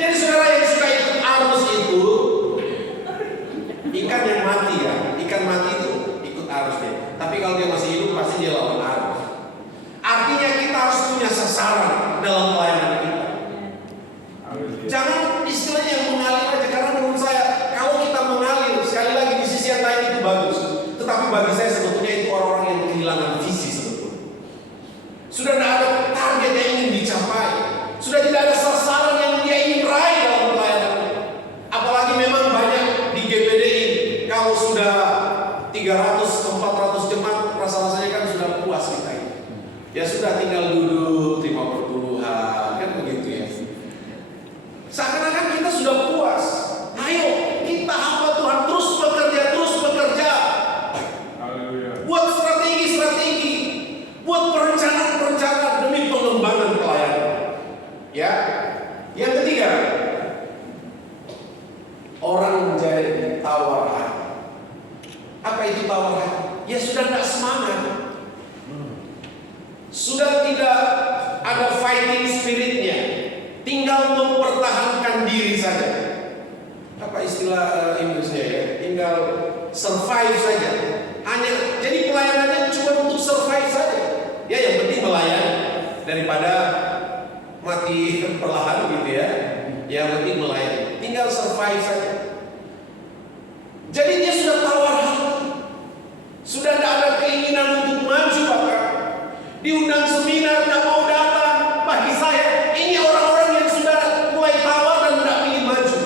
Jadi saudara yang suka ikut arus itu, ikan yang mati ya, ikan mati itu ikut arus dia. Tapi kalau dia masih hidup pasti dia lawan arus. Artinya kita harus punya sasaran dalam pelayanan kita. Jangan istilahnya yang mengalir aja, karena menurut saya kalau kita mengalir, sekali lagi di sisi yang lain itu bagus. Tetapi bagi saya sebetulnya itu orang-orang yang kehilangan visi sebetulnya. Sudah tidak ada target yang ingin dicapai, sudah tidak ada sasaran yang dia ingin raih dalam pelayanan. Apalagi memang banyak di GPDI, kalau sudah 300-400 jemaat, rasa-rasanya kan sudah puas kita ini. Ya sudah tinggal duduk, terima perpuluhan, kan begitu ya. Seakan-akan kita sudah puas. Ayo kita hamba Tuhan, terus bekerja. Buat strategi, buat perencanaan demi pengembangan pelayanan. Ya. Yang ketiga, orang menjadi tawar hati. Apa itu tawar hati? Ya sudah tidak semangat. Sudah tidak ada fighting spiritnya, tinggal mempertahankan diri saja. Apa istilah Inggrisnya ya? Tinggal survive saja. Hanya jadi pelayanannya cuma untuk survive saja. Ya yang penting melayani daripada mati perlahan gitu ya. Yang penting melayani. Tinggal survive saja. Jadi dia sudah tawar hati. Sudah tidak ada keinginan untuk maju bahkan. Diundang seminar tidak mau datang. Bagi saya ini orang-orang yang sudah mulai tawar dan tidak ingin maju.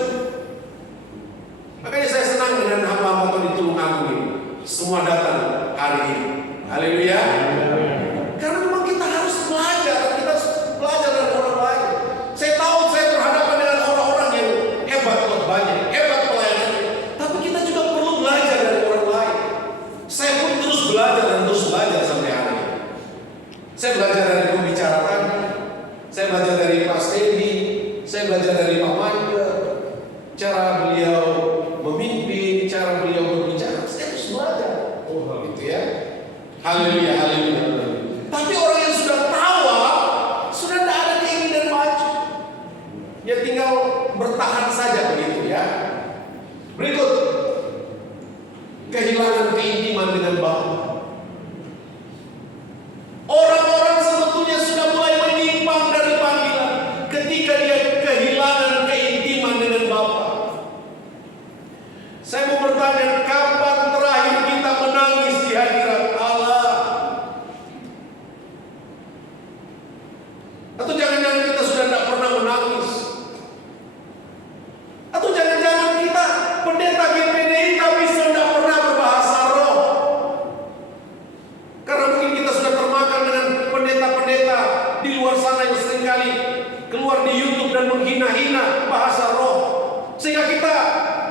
Makanya saya senang dengan hamba-hamba Tuhan di Tulungagung ini. Semua datang hari ini. Haleluya. Karena Haleluya, haleluya. Tapi orang yang sudah tawa, sudah tidak ada keinginan maju. Ya tinggal bertahan saja begitu ya. Berikut, kehilangan keintiman dengan Bapa. Orang-orang sebetulnya sudah mulai menyimpang dari panggilan ketika dia kehilangan keintiman dengan Bapa. Saya mau bertanya, kapan terakhir kita menangis di hadirat Allah? Atau jangan-jangan kita sudah tidak pernah menangis? Atau jangan-jangan kita pendeta GPDI tapi sudah tidak pernah berbahasa roh? Karena mungkin kita sudah termakan dengan pendeta-pendeta di luar sana yang seringkali keluar di YouTube dan menghina-hina bahasa roh, sehingga kita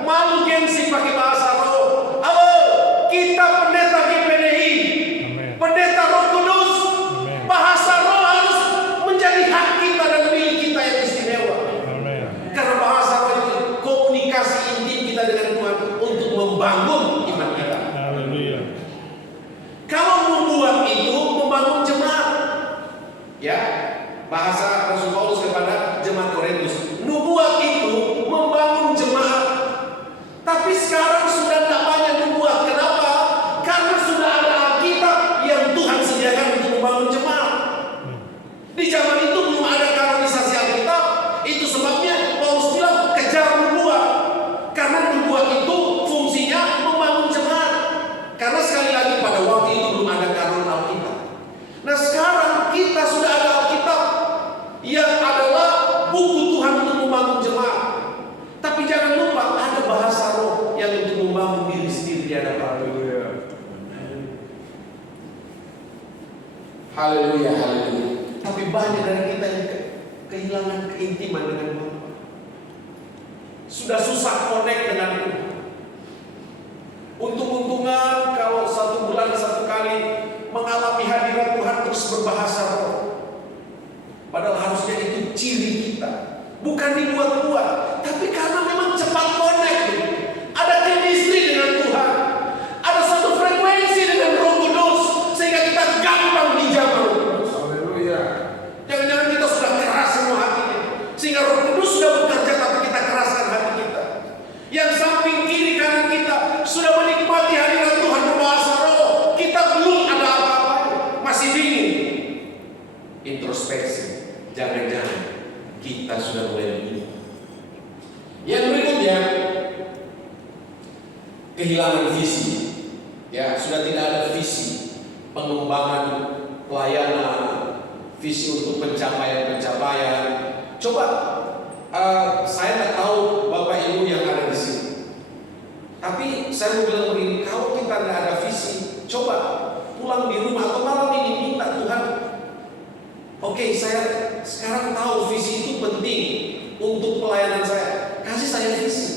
malu gengsi pakai bahasa roh. Halo, kita pendeta GPDI, pendeta Roh Kudus, bahasa roh harus menjadi hak kita dan milik kita yang istimewa. Karena bahasa roh itu komunikasi intim kita dengan Tuhan untuk membangun iman kita. Kalau membuat itu membangun jemaat, ya, bahasa Rasul Paulus kepada jemaat Korintus, nubuat itu membangun jemaat. Tapi sekarang sudah tidak banyak nubuat. Kenapa? Karena sudah ada Alkitab yang Tuhan sediakan untuk membangun jemaat. Di zaman itu belum ada kanonisasi Alkitab. Itu sebabnya Paulus bilang kejar nubuat. Karena nubuat itu fungsinya membangun jemaat. Karena sekali lagi pada waktu itu belum ada kanon Alkitab. Nah sekarang kita sudah ada Alkitab yang adalah buku Tuhan untuk membangun jemaat. Tapi jangan lupa ada bahasa roh yang untuk membangun diri sendiri di hadapan Tuhan. Haleluya, haleluya. Tapi banyak dari kita yang kehilangan keintiman dengan Bapa. Sudah susah connect dengan Tuhan. Untung-untungan kalau 1 bulan 1 kali mengalami hadirat Tuhan terus berbahasa roh. Padahal harusnya itu ciri kita, bukan dibuat-buat, tapi karena memang cepat connect. Ada chemistry dengan Tuhan, ada satu frekuensi dengan Roh Kudus, sehingga kita gampang dijamah. Haleluya. Jangan-jangan kita sudah keras semua hatinya, sehingga Roh Kudus sudah bekerja tapi kita keraskan hati kita. Yang samping kiri kanan kita sudah menikmati hadirat Tuhan berbahasa roh, kita belum ada apa-apa, masih dingin. Introspeksi, jangan-jangan kita sudah mulai begini. Yang berikutnya, kehilangan visi. Ya, sudah tidak ada visi pengembangan pelayanan, visi untuk pencapaian-pencapaian. Coba, saya tak tahu Bapak Ibu yang ada di sini. Tapi saya mau bilang begini, kalau kita tidak ada visi, coba pulang di rumah atau malam ini minta Tuhan. Oke, saya sekarang tahu visi itu penting untuk pelayanan saya. Kasih saya visi.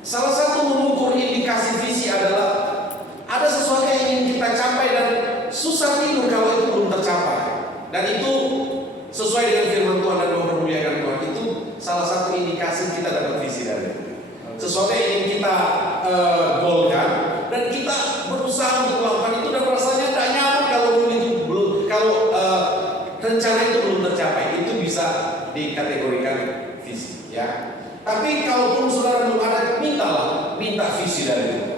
Salah satu mengukur indikasi visi adalah ada sesuatu yang ingin kita capai dan susah tidur kalau itu belum tercapai. Dan itu sesuai dengan firman Tuhan dan mempermuliakan Tuhan. Itu salah satu indikasi kita dapat visi dari itu. Sesuatu yang ingin kita goalkan dan kita berusaha untuk melakukan itu dan rasanya tidak nyaman kalau rencana itu belum tercapai. Itu bisa dikategorikan visi, ya. Tapi kalaupun saudara belum ada, minta visi dari Tuhan.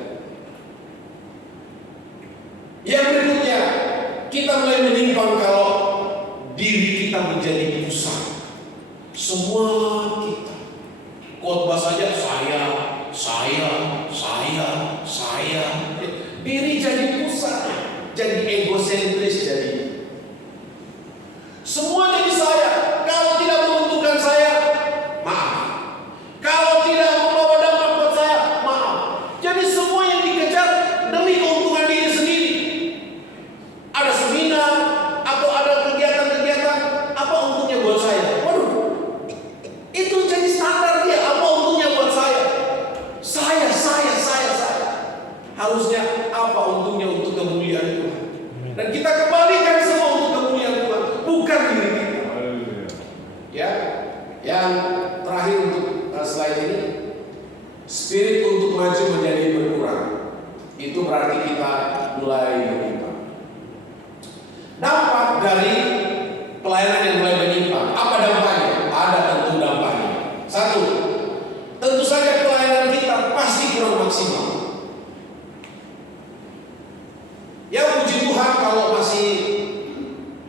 Yang berikutnya, kita mulai menyimpang kalau diri kita menjadi pusat. Semua kita khotbah saja saya. Diri jadi pusat, jadi egosentris, jadi semua jadi saya. Kalau tidak menguntungkan saya, maaf. Kalau tidak membawa dampak buat saya, maaf. Jadi semua yang dikejar demi keuntungan diri sendiri. Ada seminar atau ada kegiatan-kegiatan, apa untungnya buat saya? Waduh, itu jadi standar dia. Apa untungnya buat saya? Saya. Harusnya apa untungnya untuk kemuliaan Tuhan? Dan kita kembalikan semua untuk kemuliaan Tuhan, bukan diri kita. Ya, yang terakhir untuk slide ini, spirit untuk maju menjadi berkurang. itu berarti kita mulai menyimpang. Dampak dari pelayanan yang mulai menyimpang, apa dampaknya? Ada tentu dampaknya. Satu, tentu saja pelayanan kita pasti kurang maksimal. Ya puji Tuhan kalau masih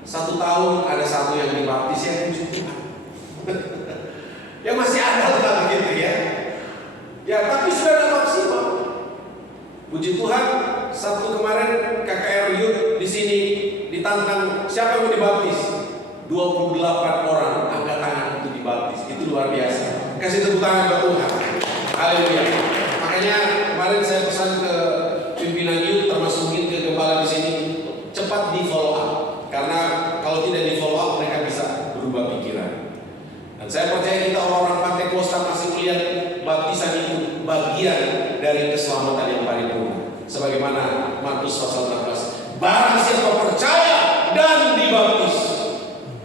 1 tahun ada satu yang dibaptis, ya puji Tuhan. Ya masih ada lah begitu ya. Ya tapi sudah ada maksimal. Puji Tuhan, Sabtu kemarin KKR Youth di sini ditantang siapa yang mau dibaptis. 28 orang angkat tangan untuk dibaptis. Itu luar biasa. Kasih tepuk tangan buat Tuhan. Haleluya. Makanya kemarin saya pesan ke pimpinan Youth termasuk mungkin ke gembala di sini, cepat di follow up. Karena kalau tidak di follow up mereka bisa berubah pikiran. Dan saya percaya kita orang-orang Pantekosta masih melihat baptisan itu bagian dari keselamatan yang paripurna. Sebagaimana Matius pasal 16, barang siapa percaya dan dibaptis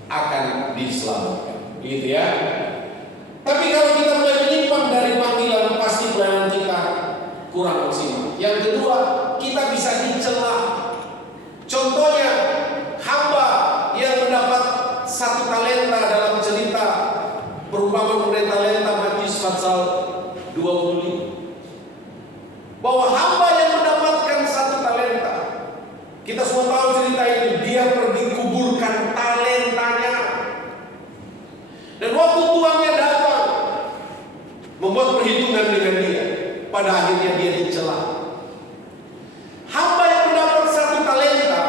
akan diselamatkan. Gitu ya. Tapi kalau kita mulai menyimpang dari panggilan, pasti pelayanan kita kurang maksimal. Yang kedua, kita bisa dicela. Contohnya, hamba yang mendapat 1 talenta dalam cerita perumpamaan mengenai talenta Matius pasal 25. Bahwa hamba yang mendapatkan 1 talenta, kita semua tahu cerita ini, dia pergi kuburkan talentanya. Dan waktu tuannya datang membuat perhitungan dengan dia, pada akhirnya dia dicela. Hamba yang mendapat 1 talenta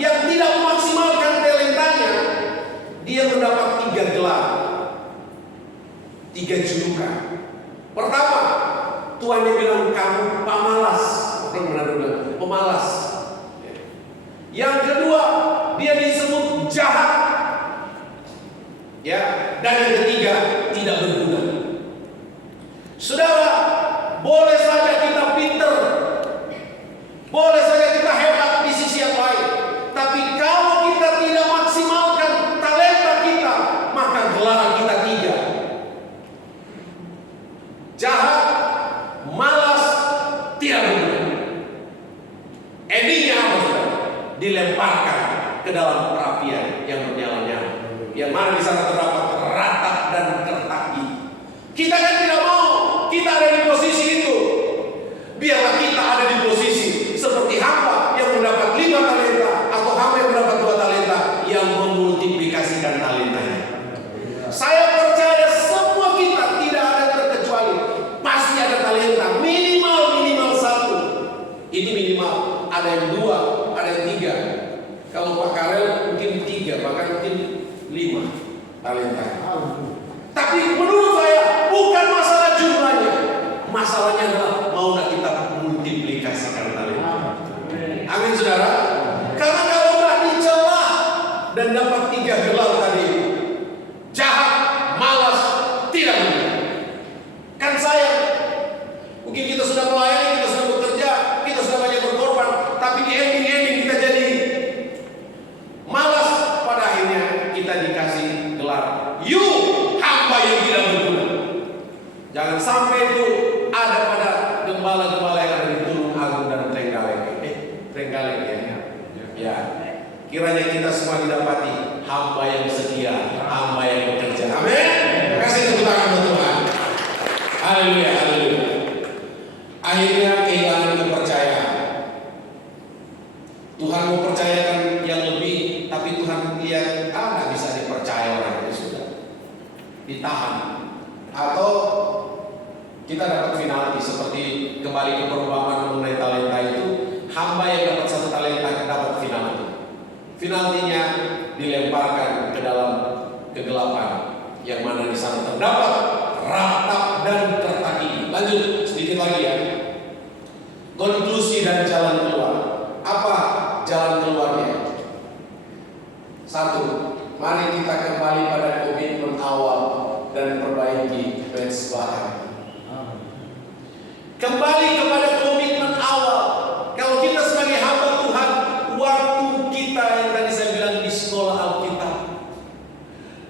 yang tidak memaksimalkan talentanya, dia mendapat 3 gelar, 3 julukan. Pertama, tuannya bilang kamu pemalas. Orang Manado bilang pemalas. Yang kedua, dia disebut jahat. Ya, dan yang ketiga, tidak berguna. Saudara, boleh saja kita pinter, boleh saja kita hebat di sisi yang lain, tapi kalau kita tidak maksimalkan talenta kita, maka gelar kita 3. Jahat, malas, tidak berguna. Endingnya apa saudara? Dilemparkan ke dalam perapian yang bernyala-nyala, yang mana di sana terdapat ratap dan kertaki. Kita kan tidak mau kita ada di posisi itu. Biarlah kita ada di posisi seperti hamba yang mendapat 5 talenta atau hamba yang mendapat 2 talenta yang memultiplikasikan talentanya. Saya percaya semua kita tidak ada terkecuali pasti ada talenta minimal 1. Itu minimal. Ada yang 2, ada yang 3. Kalau Pak Karel mungkin 3, bahkan mungkin 5 talenta. Tapi menurut saya bukan masalah jumlahnya, masalahnya adalah mau nggak kita multiplikasikan talenta. Amin saudara. Karena kalau nggak dicela dan dapat 3 gelar tadi, jahat, malas, tidak benar. Kan sayang. Mungkin kita sudah melayani, kita sudah bekerja, kita sudah banyak berkorban, tapi di ending kita jadi malas. Pada akhirnya kita dikasih gelar you hamba yang tidak berguna. Jangan sampai itu ada pada gembala-gembala yang ada di Tulung Agung dan Trenggalek. Trenggalek ya. Kiranya kita semua didapati hamba yang setia, hamba yang bekerja. Amin. Kasih tepuk tangan buat Tuhan. Haleluya, haleluya. Akhirnya kehilangan kepercayaan. Tuhan mau percayakan yang lebih, tapi Tuhan lihat nggak bisa dipercaya orang itu, sudah ditahan. Atau kita dapat penalti seperti kembali ke perumpamaan mengenai talenta itu, hamba yang dapat 1 talenta dapat penalti. Penaltinya dilemparkan ke dalam kegelapan, yang mana di sana terdapat ratap dan tertaki. Lanjut sedikit lagi ya. Konklusi dan jalan keluar. Apa jalan keluarnya? 1, mari kita kembali pada komitmen awal dan perbaiki bahan. Kembali kepada komitmen awal. Kalau kita sebagai hamba Tuhan, waktu kita yang tadi saya bilang di sekolah Alkitab,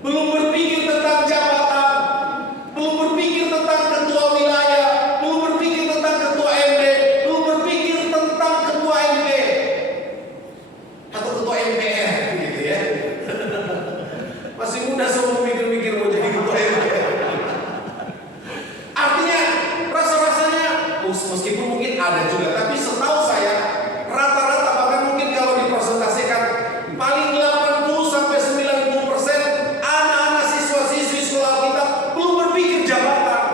belum berpikir tentang jabatan, belum berpikir tentang ketua wilayah, belum berpikir tentang ketua MD, belum berpikir tentang ada juga, tapi setahu saya rata-rata bahkan mungkin kalau dipresentasikan paling 80-90% anak-anak siswa-siswi sekolah kita belum berpikir jabatan,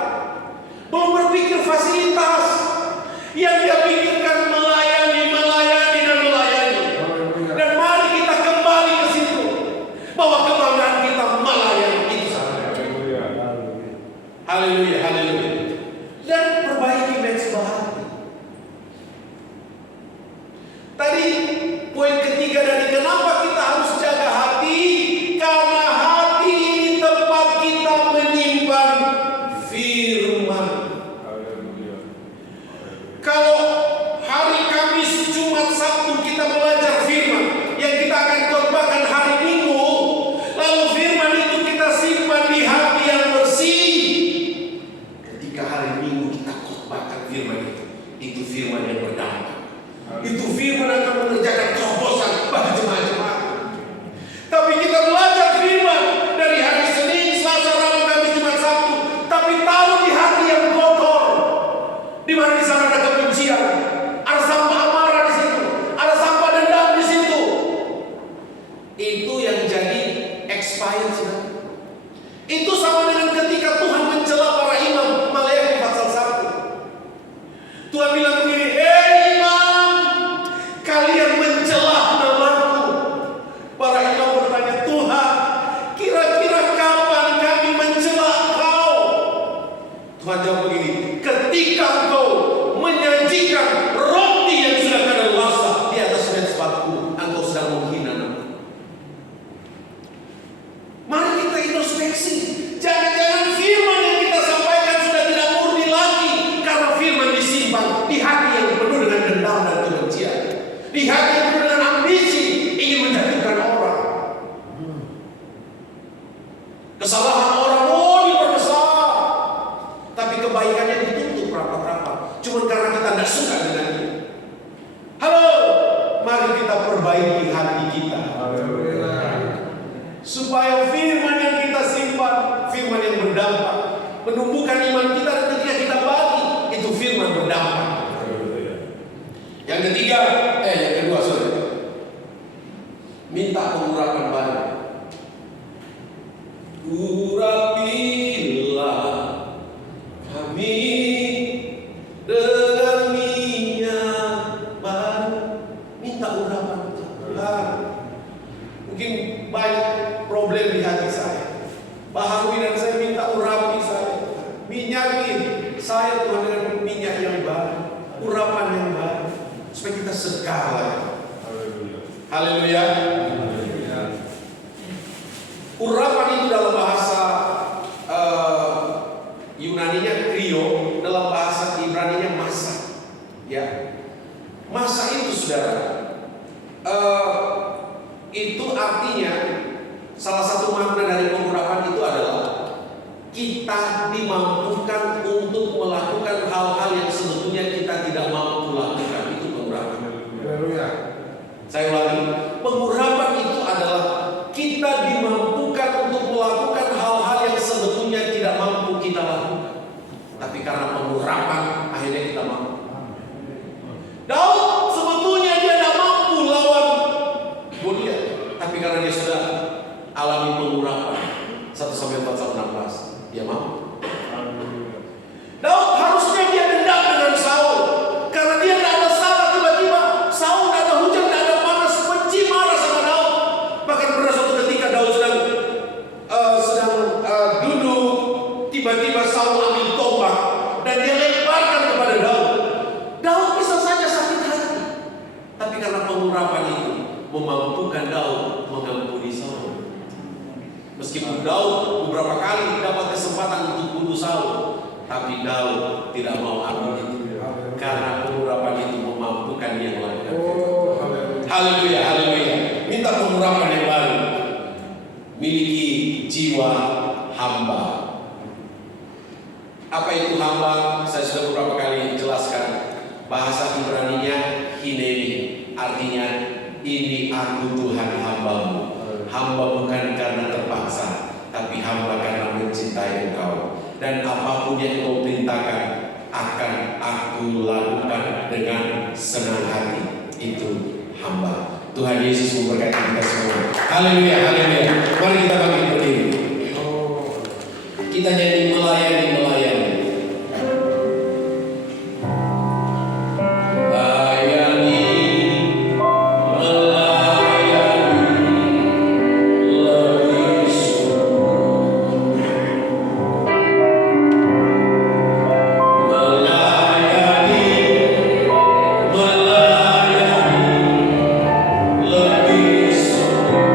belum berpikir fasilitas. Yang dia pikirkan melayani. Dan mari kita kembali ke situ, bahwa kebanggaan kita melayani itu saja. Haleluya, haleluya. Dan perbaiki mensel hati. Tadi poin ketiga dari kenapa kita harus jaga hati, karena hati ini tempat kita menyimpan firman. Kalau hari Kamis, Jumat, Sabtu kita belajar firman yang kita akan khotbahkan hari Minggu, lalu firman itu kita simpan di hati yang bersih. Ketika hari Minggu kita khotbahkan firman itu firman yang berdampak. Itu firman akan mengerjakan terobosan bagi jemaat-jemaat. Tapi kita belajar firman dari hari Senin, Selasa, Rabu, Kamis, Jumat, Sabtu, tapi taruh di hati yang kotor, di mana di sana ada kebencian, ada sampah amarah di situ, ada sampah dendam di situ. Itu yang jadi expired. Itu sama dengan ketika Tuhan mencela para imam, Maleakhi pasal 1. Tuhan bilang begini, "Hei imam, kalian mencela namaku." Para imam bertanya, "Tuhan, kira-kira kapan kami mencela Engkau?" Tuhan jawab begini, "Ketika engkau menyajikan roti yang sudah kadaluarsa di atas mezbatku, engkau sedang menghina namaku." Mari kita introspeksi. Jangan-jangan firman yang kita sampaikan sudah tidak murni lagi, karena firman disimpan di hati yang penuh dengan dendam dan kebencian, di hati yang penuh dengan ambisi ingin menjatuhkan orang. Kesalahan orang diperbesar, tapi kebaikannya ditutup rapat-rapat. Cuma karena kita tidak suka dengan dia. Halo, mari kita perbaiki hati kita, supaya firman yang kita simpan, firman yang berdampak, menumbuhkan iman kita, dan ketika kita bagi, itu firman berdampak. Yang ketiga, yang kedua, minta pengurapan baru. Urapilah kami dengan minyak baru. Minta urapan baru. Mungkin banyak problem di hati saya. Pak Harwi dan saya minta urapi saya, minyaki saya Tuhan dengan minyak yang baru, urapan yang baru, supaya kita segar lagi. Haleluya. Urapan itu dalam bahasa Yunaninya krio, dalam bahasa Ibraninya masa. Ya, masa itu saudara, itu artinya salah satu makna dari pengurapan itu adalah kita dimampukan untuk melakukan hal-hal yang sebetulnya kita tidak mampu lakukan. Itu pengurapan. Saya ulangi, pengurapan itu adalah kita dimampukan untuk melakukan hal-hal yang sebetulnya tidak mampu kita lakukan, tapi karena pengurapan akhirnya kita mampu. Daud sebetulnya dia tidak mampu lawan Goliat, tapi karena dia sudah alami pengurapan 1-4-16, dia mampu. Daud harusnya dia dendam dengan Saul, karena dia tidak ada salah. Tiba-tiba Saul tidak ada hujan, tidak ada panas, benci marah sama Daud. Bahkan pernah suatu ketika Daud sedang duduk, tiba-tiba Saul ambil tombak dan dia lemparkan kepada Daud. Daud bisa saja sakit hati, tapi karena pengurapan itu memampukan Daud mengampuni Saul. Meskipun Daud beberapa kali dapat kesempatan untuk bunuh Saul, tapi Daud tidak mau ambil itu, karena pengurapan itu memampukan dia melakukan itu. Haleluya, haleluya. Minta pengurapan yang baru. Miliki jiwa hamba. Apa itu hamba? Saya sudah beberapa kali jelaskan. Bahasa Ibraninya hineni, artinya ini aku Tuhan hambamu. Hamba bukan karena terpaksa, tapi hamba karena mencintai engkau. Dan apapun yang kau perintahkan, akan aku lakukan dengan senang hati. Itu hamba. Tuhan Yesus memberkati kita semua. Haleluya, haleluya. Mari kita bangkit berdiri. Kita nyanyi melayani, melayani. Layani, melayani, lebih sungguh. Melayani, melayani, lebih sungguh.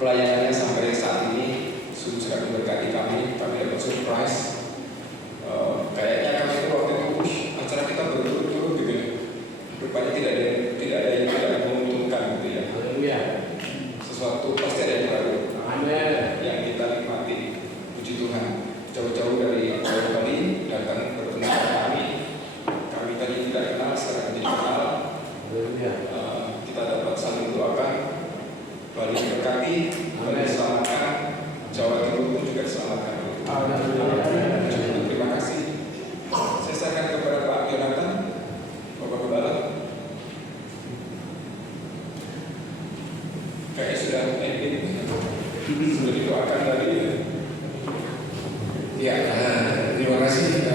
pelayanannya sampai saat ini sungguh sangat memberkati kami dapat surprise. Kayaknya kami itu waktu itu acara kita berturut-turut gitu ya. Rupanya tidak ada yang tidak menguntungkan gitu ya. Haleluya. Sesuatu pasti ada yang baru. Amin. Yang kita nikmati. Puji Tuhan. Jauh-jauh dari Bali datang bertemu kami. Kami tadi tidak kenal, sekarang menjadi kenal. Haleluya. Kita dapat saling doakan. Bali berkati, Bali diselamatkan, Jawa Timur pun juga diselamatkan. Terima kasih. Saya serahkan kepada Pak Yonatan, Bapak Gembala. Kayaknya sudah ending, sudah didoakan tadi. Ya, terima kasih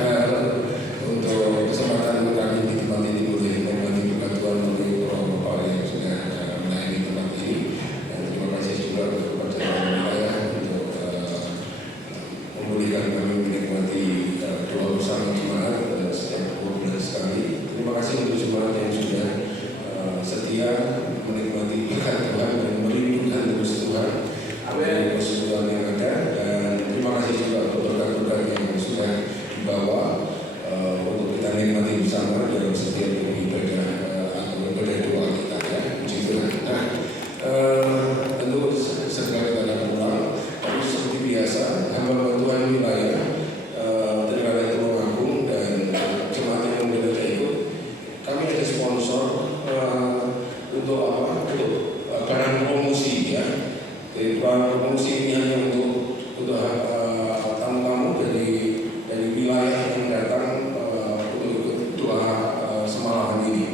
untuk kesempatan kami di tempat ini boleh membantu bantuan untuk Bapak yang sudah melayani tempat ini. Dan terima kasih juga untuk kepercayaan wilayah untuk membolehkan kami menikmati doa bersama jemaat setiap 2 bulan sekali. Terima kasih untuk jemaat yang sudah setia menikmati berkat Tuhan dan merindukan terus Tuhan. Amin. Persekutuan yang ada, dan terima kasih juga untuk berkat-berkat yang sudah dibawa untuk kita nikmati bersama dalam setiap ibadah atau ibadah doa kita ya. Puji Tuhan. Nah, tentu segera kita akan pulang, tapi seperti biasa hamba Tuhan wilayah terkala itu mengagung dan jemaat yang berbeda ikut. Kami ada sponsor untuk apa? Untuk barang promosi ya. Jadi promosi ini hanya untuk